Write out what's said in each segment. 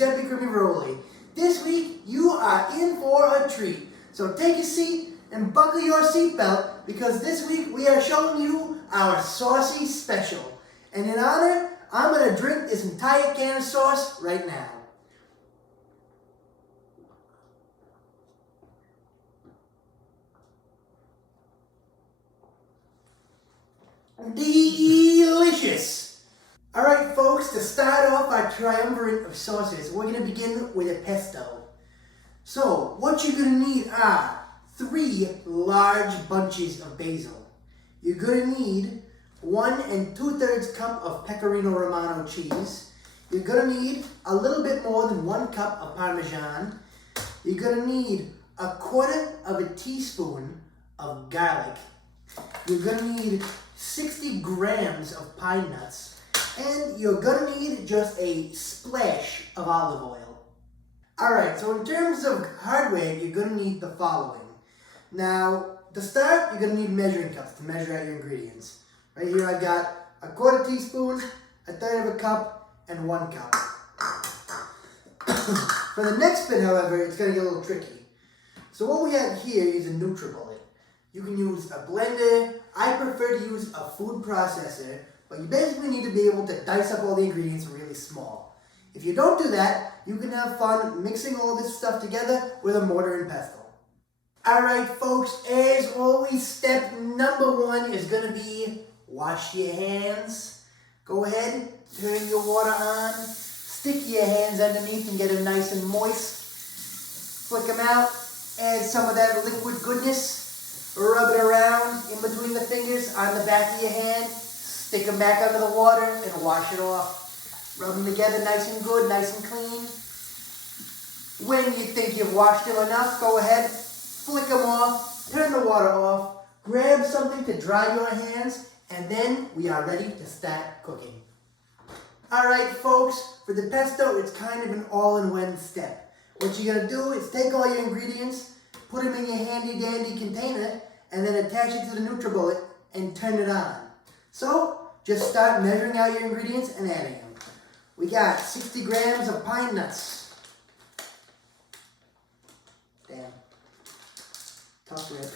Giuseppe CrimiVaroli. This week, you are in for a treat. So take a seat and buckle your seatbelt because this week we are showing you our Saucy special. And in honor, I'm going to drink this entire can of sauce right now. Delicious! Alright folks, to start off our triumvirate of sauces, we're going to begin with a pesto. So, what you're going to need are 3 large bunches of basil. You're going to need 1 2/3 cup of pecorino romano cheese. You're going to need a little bit more than 1 cup of parmesan. You're going to need 1/4 teaspoon of garlic. You're going to need 60 grams of pine nuts. And you're going to need just a splash of olive oil. Alright, so in terms of hardware, you're going to need the following. Now, to start, you're going to need measuring cups to measure out your ingredients. Right here I've got 1/4 teaspoon, 1/3 cup, and 1 cup. For the next bit, however, it's going to get a little tricky. So what we have here is a NutriBullet. You can use a blender. I prefer to use a food processor, but you basically need to be able to dice up all the ingredients really small. If you don't do that, you can have fun mixing all this stuff together with a mortar and pestle. Alright folks, as always, step number 1 is going to be wash your hands. Go ahead, turn your water on, stick your hands underneath and get them nice and moist. Flick them out, add some of that liquid goodness, rub it around in between the fingers on the back of your hand. Stick them back under the water and wash it off. Rub them together nice and good, nice and clean. When you think you've washed them enough, go ahead, flick them off, turn the water off, grab something to dry your hands, and then we are ready to start cooking. Alright folks, for the pesto, it's kind of an all-in-one step. What you're going to do is take all your ingredients, put them in your handy-dandy container, and then attach it to the NutriBullet and turn it on. So, just start measuring out your ingredients and adding them. We got 60 grams of pine nuts. Damn. Tough rip.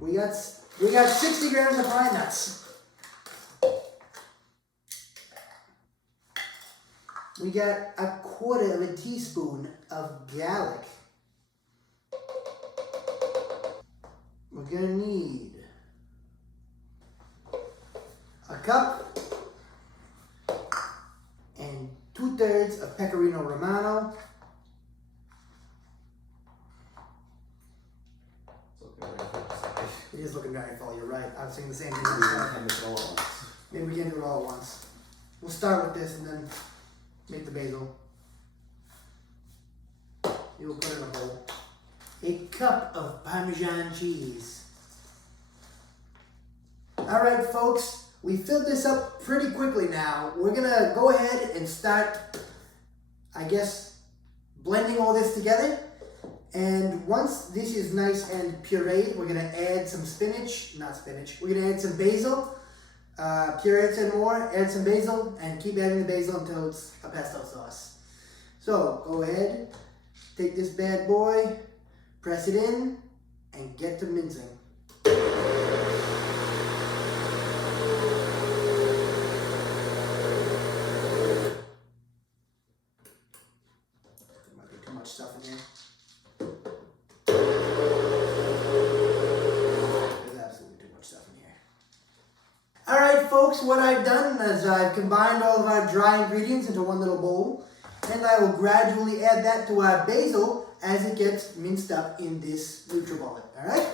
We got 60 grams of pine nuts. We got 1/4 teaspoon of garlic. We're going to need 1 cup and 2/3 of pecorino romano. It is looking very full, you're right. I was saying the same thing. Maybe we can do it all at once. We'll start with this and then make the basil. You'll put it in a bowl. 1 cup of Parmesan cheese. Alright folks, we filled this up pretty quickly now. We're going to go ahead and start, I guess, blending all this together. And once this is nice and pureed, we're going to add some we're going to add some basil. Puree some more, add some basil, and keep adding the basil until it's a pesto sauce. So, go ahead, take this bad boy, press it in, and get to mincing. There might be too much stuff in here. There's absolutely too much stuff in here. Alright folks, what I've done is I've combined all of our dry ingredients into one little bowl, and I will gradually add that to our basil as it gets minced up in this NutriBullet, alright?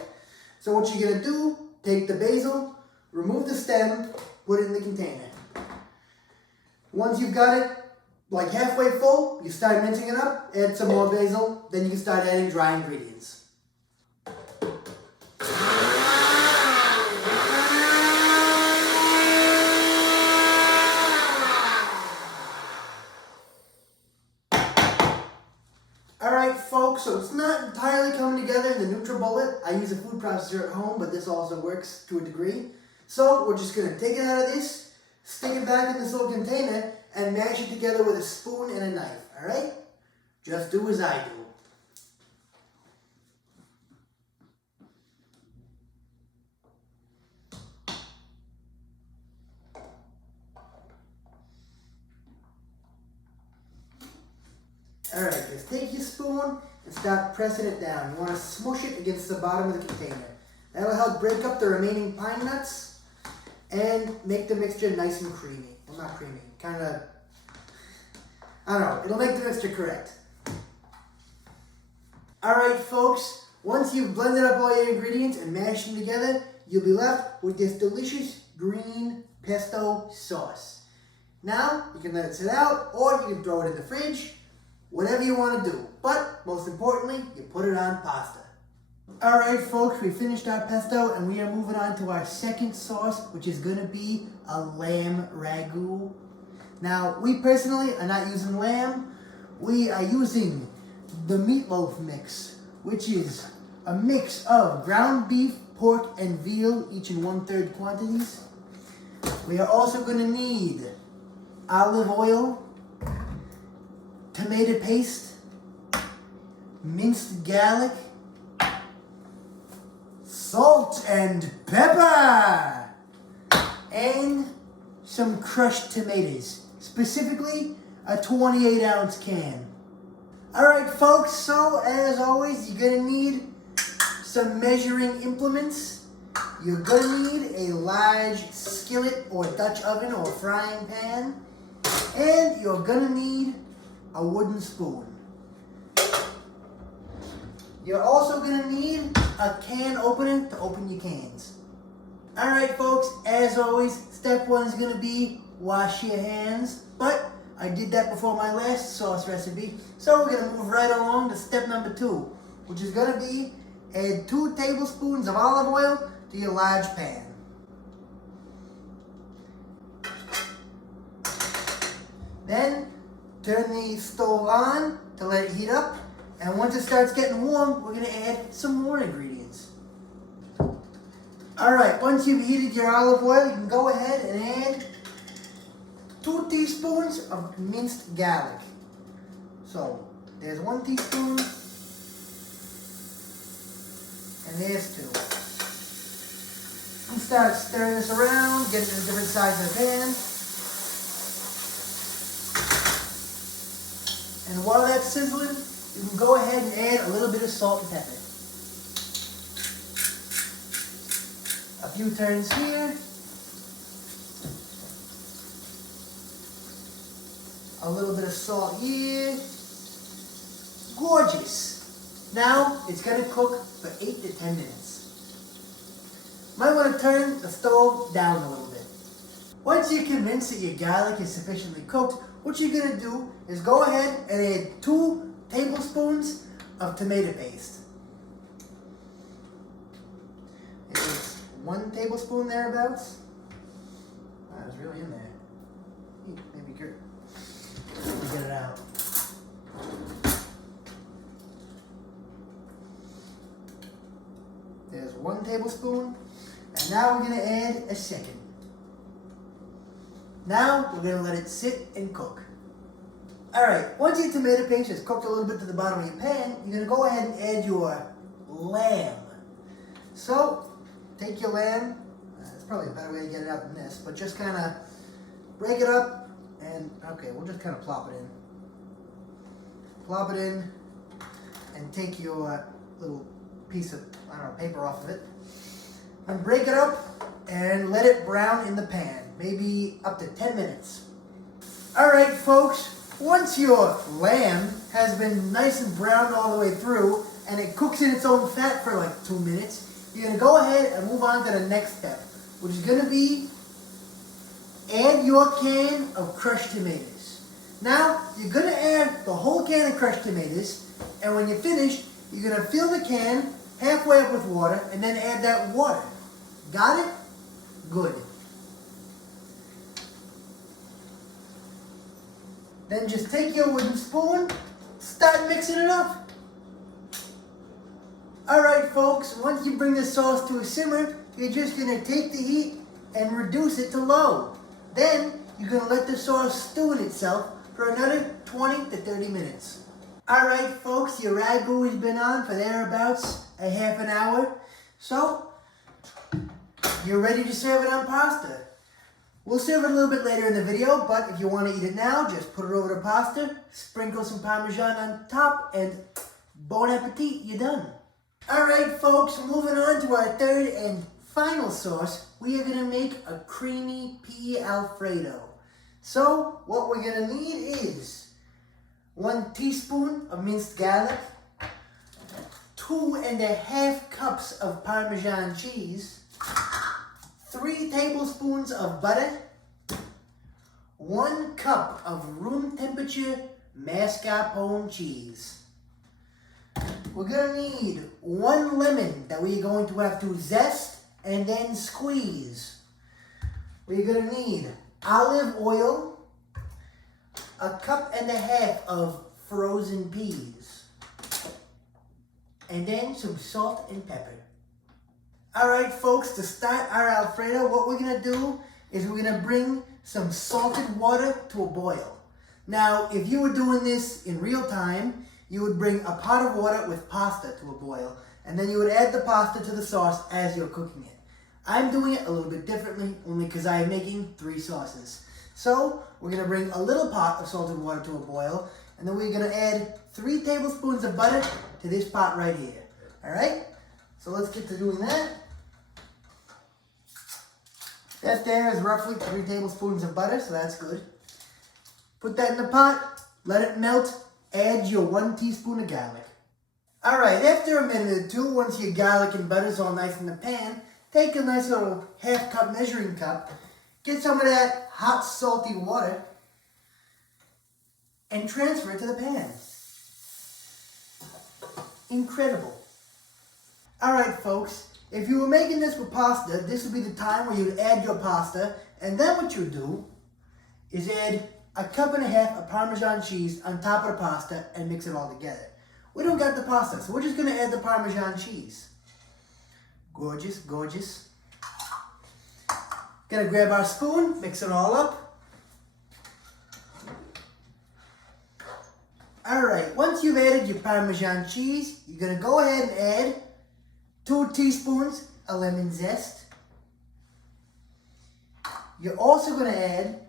So what you're going to do, take the basil, remove the stem, put it in the container. Once you've got it like halfway full, you start mincing it up, add some more basil, then you can start adding dry ingredients. Alright folks, so it's not entirely coming together in the NutriBullet. I use a food processor at home, but this also works to a degree. So we're just going to take it out of this, Stick it back in this little container and mash it together with a spoon and a knife, alright? Just do as I do. Alright, just take your spoon and start pressing it down. You want to smush it against the bottom of the container. That'll help break up the remaining pine nuts and make the mixture nice and creamy. Well, not creamy, kind of, I don't know, it'll make the mixture correct. Alright folks, once you've blended up all your ingredients and mashed them together, you'll be left with this delicious green pesto sauce. Now, you can let it sit out or you can throw it in the fridge, whatever you want to do. But, most importantly, you put it on pasta. Alright folks, we finished our pesto and we are moving on to our second sauce, which is going to be a lamb ragu. Now, we personally are not using lamb. We are using the meatloaf mix, which is a mix of ground beef, pork, and veal, each in 1/3 quantities. We are also going to need olive oil, tomato paste, minced garlic, salt and pepper, and some crushed tomatoes, specifically a 28-ounce can. Alright folks, so as always, you're going to need some measuring implements. You're going to need a large skillet or Dutch oven or frying pan, and you're going to need a wooden spoon. You're also going to need a can opener to open your cans. Alright folks, as always, step one is going to be wash your hands, but I did that before my last sauce recipe, so we're going to move right along to step number 2, which is going to be add 2 tablespoons of olive oil to your large pan. Then turn the stove on to let it heat up, and once it starts getting warm, we're going to add some more ingredients. Alright, once you've heated your olive oil, you can go ahead and add 2 teaspoons of minced garlic. So, there's 1 teaspoon, and there's 2. And start stirring this around, get it to different sides of the pan. And while that's sizzling, you can go ahead and add a little bit of salt and pepper. A few turns here. A little bit of salt here. Gorgeous. Now it's going to cook for 8 to 10 minutes. Might want to turn the stove down a little bit. Once you're convinced that your garlic is sufficiently cooked, what you're going to do is go ahead and add 2 tablespoons of tomato paste. It's 1 tablespoon thereabouts. Wow, it's really in there. Maybe good. Get it out. There's 1 tablespoon, and now we're going to add a second. Now we're going to let it sit and cook. Alright, once your tomato paste is cooked a little bit to the bottom of your pan, you're going to go ahead and add your lamb. So, take your lamb, that's probably a better way to get it out than this, but just kind of break it up, and okay, we'll just kind of plop it in. Plop it in, and take your little piece of, I don't know, paper off of it, and break it up, and let it brown in the pan, maybe up to 10 minutes. Alright folks, once your lamb has been nice and browned all the way through, and it cooks in its own fat for like 2 minutes, you're going to go ahead and move on to the next step, which is going to be add your can of crushed tomatoes. Now, you're going to add the whole can of crushed tomatoes, and when you're finished, you're going to fill the can halfway up with water, and then add that water. Got it? Good. Then just take your wooden spoon, start mixing it up. Alright folks, once you bring the sauce to a simmer, you're just going to take the heat and reduce it to low. Then you're gonna let the sauce stew in itself for another 20 to 30 minutes. All right, folks, your ragu has been on for thereabouts a half an hour. So, you're ready to serve it on pasta. We'll serve it a little bit later in the video, but if you want to eat it now, just put it over the pasta, sprinkle some Parmesan on top, and bon appetit, you're done. All right, folks, moving on to our third and final sauce, we are going to make a creamy pea Alfredo. So, what we're going to need is 1 teaspoon of minced garlic, 2.5 cups of Parmesan cheese, 3 tablespoons of butter, 1 cup of room temperature mascarpone cheese. We're gonna need 1 lemon that we're going to have to zest and then squeeze. We're gonna need olive oil, 1.5 cups of frozen peas, and then some salt and pepper. All right, folks, to start our Alfredo, what we're gonna do is we're gonna bring some salted water to a boil. Now, if you were doing this in real time, you would bring a pot of water with pasta to a boil, and then you would add the pasta to the sauce as you're cooking it. I'm doing it a little bit differently, only because I am making 3 sauces. So, we're gonna bring a little pot of salted water to a boil, and then we're gonna add 3 tablespoons of butter to this pot right here. All right? So let's get to doing that. That there is roughly 3 tablespoons of butter, so that's good. Put that in the pot, let it melt, add your 1 teaspoon of garlic. All right, after a minute or two, once your garlic and butter is all nice in the pan, take a nice little 1/2 cup measuring cup, get some of that hot salty water, and transfer it to the pan. Incredible. All right, folks, if you were making this with pasta, this would be the time where you'd add your pasta, and then what you'd do is add 1.5 cups of Parmesan cheese on top of the pasta and mix it all together. We don't got the pasta, so we're just gonna add the Parmesan cheese. Gorgeous, gorgeous. Gonna grab our spoon, mix it all up. All right, once you've added your Parmesan cheese, you're gonna go ahead and add 2 teaspoons of lemon zest. You're also going to add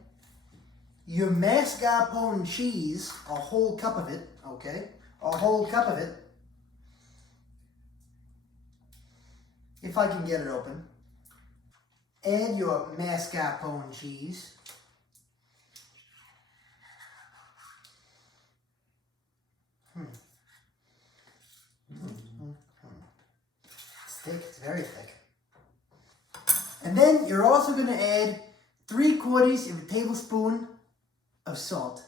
your mascarpone cheese, a whole cup of it, okay? A whole cup of it. If I can get it open. Add your mascarpone cheese. It's very thick. And then you're also going to add 3/4 of a tablespoon of salt.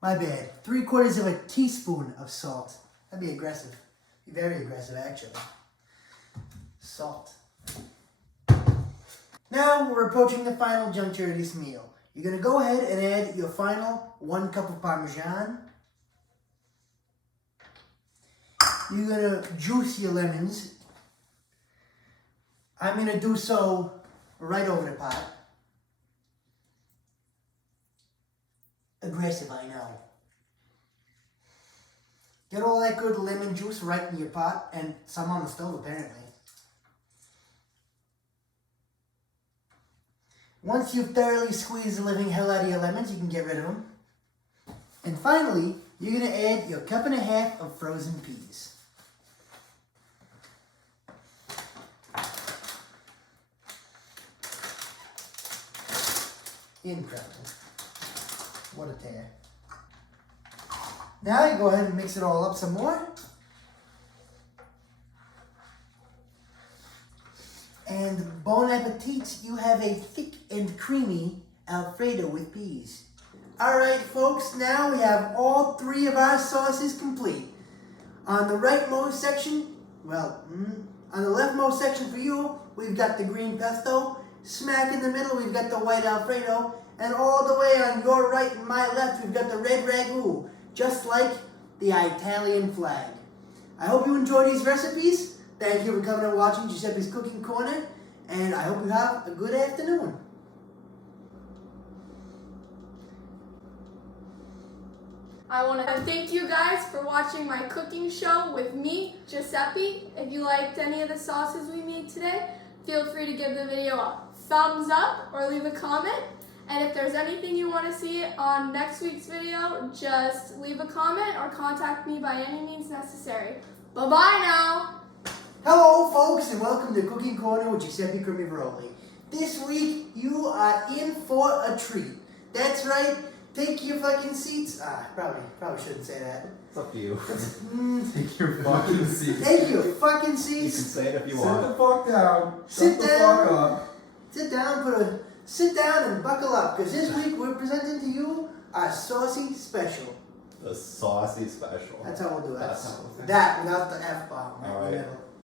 My bad. 3/4 of a teaspoon of salt. That'd be aggressive. Be very aggressive, actually. Salt. Now we're approaching the final juncture of this meal. You're going to go ahead and add your final 1 cup of Parmesan. You're going to juice your lemons. I'm going to do so right over the pot. Aggressive, I know. Get all that good lemon juice right in your pot, and some on the stove apparently. Once you've thoroughly squeezed the living hell out of your lemons, you can get rid of them. And finally, you're going to add your 1.5 cups of frozen peas. Incredible. What a tear. Now you go ahead and mix it all up some more. And bon appetit, you have a thick and creamy Alfredo with peas. Alright folks, now we have all 3 of our sauces complete. On the rightmost section, on the leftmost section for you, we've got the green pesto. Smack in the middle, we've got the white Alfredo. And all the way on your right and my left, we've got the red ragu, just like the Italian flag. I hope you enjoy these recipes. Thank you for coming and watching Giuseppe's Cooking Corner, and I hope you have a good afternoon. I want to thank you guys for watching my cooking show with me, Giuseppe. If you liked any of the sauces we made today, feel free to give the video a thumbs up or leave a comment. And if there's anything you want to see on next week's video, just leave a comment or contact me by any means necessary. Bye-bye now! Hello folks and welcome to Cooking Corner with Giuseppe CrimiVaroli. This week you are in for a treat. That's right, take your fucking seats. Probably shouldn't say that. It's up to you. Take your fucking seat. Take your fucking You seats. can say it if you want. Sit the fuck down. Sit Shut the down. fuck up. Sit down and buckle up, because this week we're presenting to you our Saucy Special. The saucy special. That's how we'll do it. That's how we'll do it. That without the F-bomb. All right. In the middle.